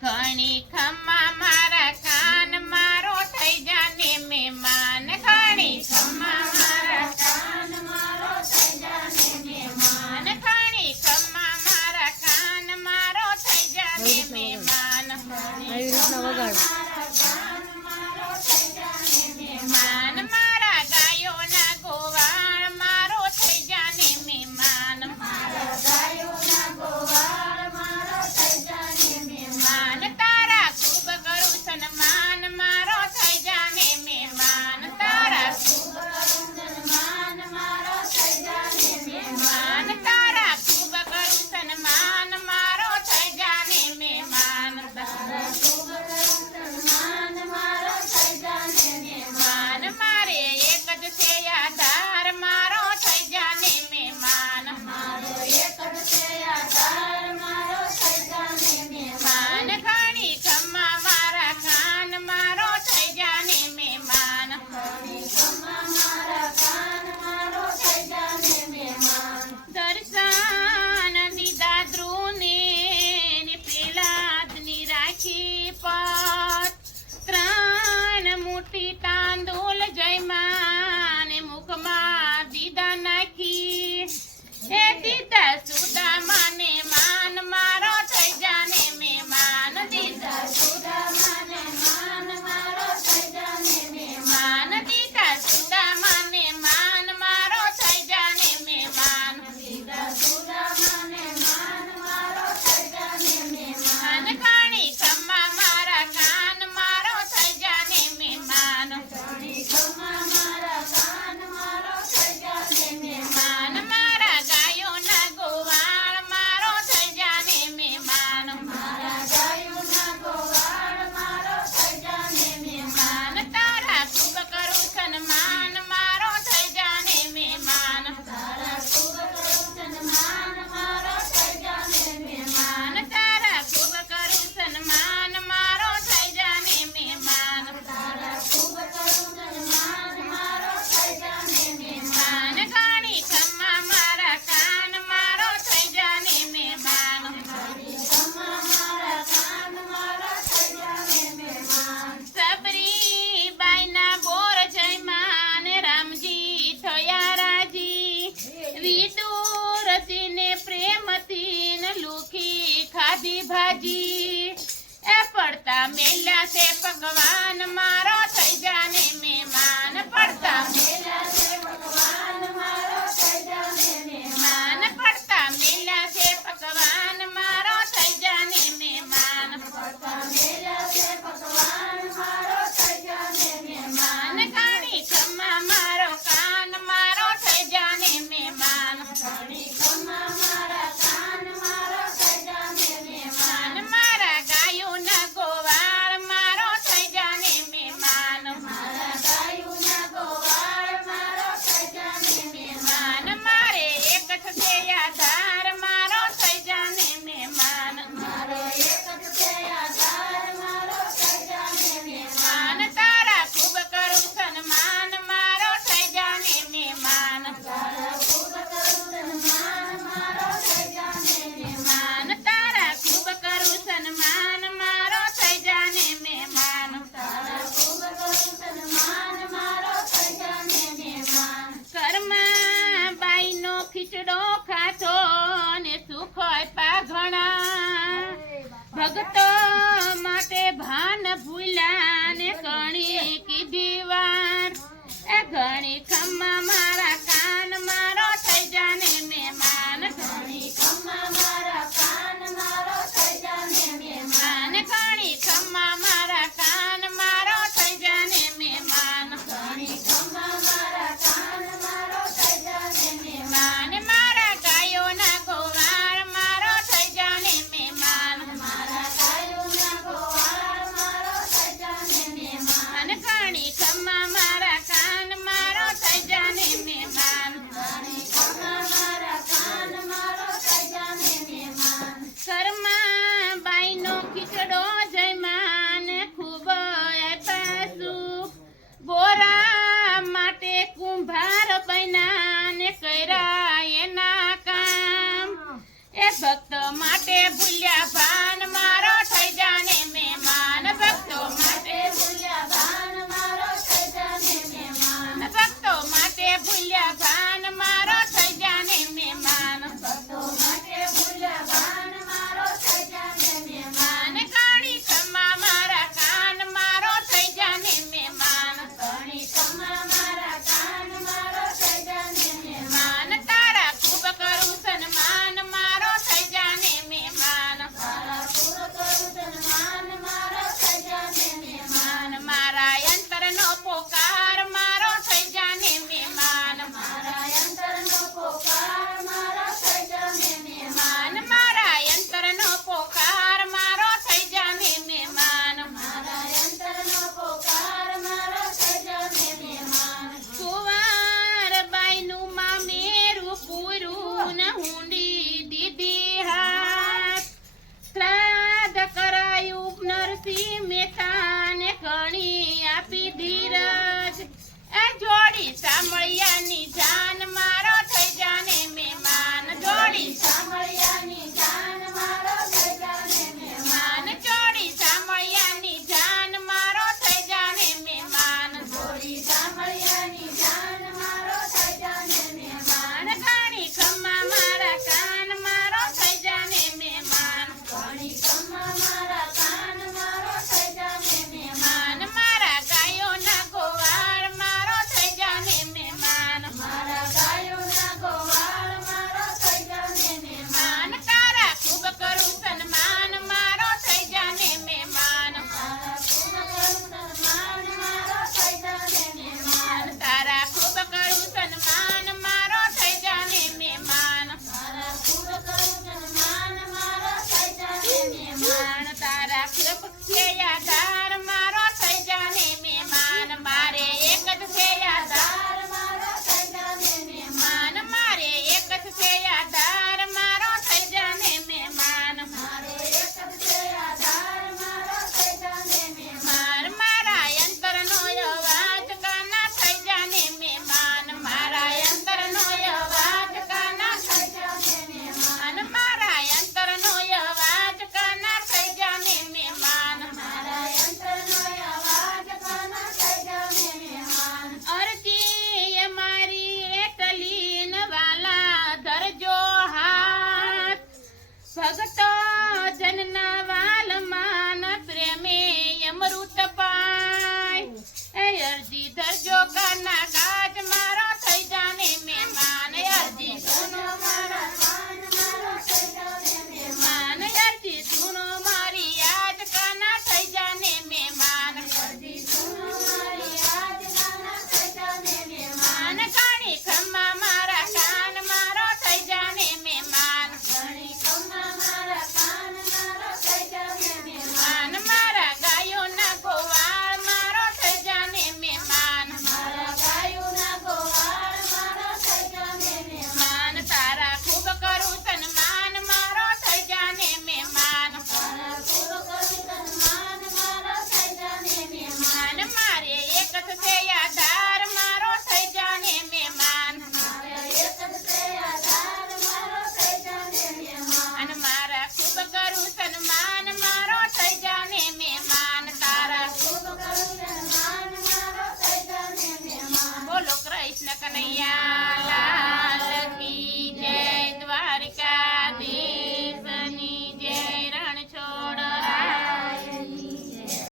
ઘણી ખમ્મા મારા કાન મારો થઈ જાને મહેમાન ઘણી ખમ્મા મારા કાન મારો થઈ જાને મહેમાન ઘણી ખમ્મા મારા કાન મારો થઈ જાને મહેમાન આવી રીતના વગાડો. મહેમાન મારા ગાયોના ગોવાળ મારો થઈ જાને મહેમાન મારા ગાયોના ગોવાળ મારો થઈ જાને મહેમાન તારા ખૂબ કરું સન્માન મારો થઈ જાને મહેમાન તારા ખૂબ કરું સન્માન મારો થઈ જાને મહેમાન તારા ખૂબ કરું સન્માન મારો થઈ જાને મહેમાન તારા ખૂબ કરું સન્માન મારો થઈ જાને મહેમાન મારે એક જ છે આધાર મારો થઈ જાને મહેમાન મારો એક જ છે આધાર મારો થઈ જાને મહેમાન ઘણી ખમ્મા મારા કાન મારો થઈ જાને મહેમાન ઘણી ખમ્મા મારા કાન મારો થઈ જાને મહેમાન દર્શન દીધા ધ્રુવને ને પેલાદની રાખી પત ત્રણ મુઠ્ઠી તાંદૂલ જયમાં ને મુખમાં દીધા નાખી હે દીધા સુદામા ને માન મારો થઈ જાને મહેમાન દીધા સુદામા ને માન મારો થઈ જાને મહેમાન દીધા સુદામા ને માન મારો થઈ જાને મહેમાન દીધા સુદામા ને માન મારો થઈ જાને મહેમાન ઘણી ખમ્મા મારા કાન મારો થઈ જાને મહેમાન ઘણી ખમ્મા મારા કાન મારો થઈ જાને મહેમાન મારા ગાયોના ગોવાળ મારો થઈ જાને મહેમાન મારા ગાયોના ગોવાળ મારો થઈ જાને મહેમાન તારા ખૂબ કરું સન્માન મારો થઈ જાને મહેમાન તારા ખૂબ કરું સન્માન મારો થઈ જાને મહેમાન તારા ખૂબ કરું સન્માન મારો થઈ જાને મહેમાન તારા ખૂબ કરું સન્માન મારો થઈ જાને મહેમાન ઘણી ખમ્મા મારા કાન મારો થઈ જાને મહેમાન ઘણી ખમ્મા મારા કાન મારો થઈ જાને મહેમાન સબરી બાઈના બોર જયમાન રામજી થયા રાજી વિદુરથી ને પ્રેમથી ને લુખી ખાધી ભાજી એ પડતા મેલ્યા છે ભગવાન મારો થઈ જાને મહેમાન પડતા મેલ્યા છે ભગવાન મારો થઈ જાને મહેમાન પડતા મેલ્યા છે ભગવાન મારો થઈ જાને મહેમાન પડતા મેલ્યા છે ભગવાન મારો થઈ જાને મહેમાન ઘણી ખમ્મા મારો કાન મારો થઈ જાને મહેમાન ઘણી ખમ્મા મારા કાન મારો થઈ જાને મહેમાન મારા ગાયોના ગોવાળ મારો થઈ જાને મહેમાન મારા ગાયોના ગોવાળ મારો થઈ જાને મહેમાન મારે એક જ છે આધાર મારો થઈ જાને મહેમાન મારો એક જ છે આધાર મારો થઈ જાને મહેમાન તારા ખૂબ કરું સન્માન મારો થઈ જાને મહેમાન તારા ખૂબ કરું સન્માન મારો થઈ જાને મહેમાન તારા ખૂબ કરું સન્માન મારો થઈ જાને મહેમાન તારા ખૂબ કરું સન્માન મારો થઈ જાને મહેમાન કર્મા બાઈનો ખીચડો ખાધો ને સુખ આપ્યા ઘણા ભક્તો માટે ભાન ભૂલ્યા ને ઘણી કીધી વાર એ ઘણી ખમ્મા મારા કાન મારો થઈ જાને મહેમાન ઘણી ખમ્મા મારા કાન મારો થઈ જાને મહેમાન ઘણી ખમ્મા મારા કાન મારો થઈ જાને મહેમાન ઘણી ખમ્મા મારા કાન મારો થઈ જાને મહેમાન મારા ગાયોના ગોવાળ મારો થઈ જાને મહેમાન મારા ગાયોના ગોવાળ મારો થઈ જાને મહેમાન ઘણી ખમ્મા મારા કાન મારો થઈ જાને મહેમાન ઘણી ખમ્મા મારા કાન મારો થઈ જાને મહેમાન કર્મા બાઈનો ખીચડો જયમાન ખૂબ આપ્યા સુખ ગોરા માટે કુંભાર બન્યા ને કર્યા એના કામ એ ભક્ત માટે ભૂલ્યા ભાન મારો થઈ જાને ભૂલ્યા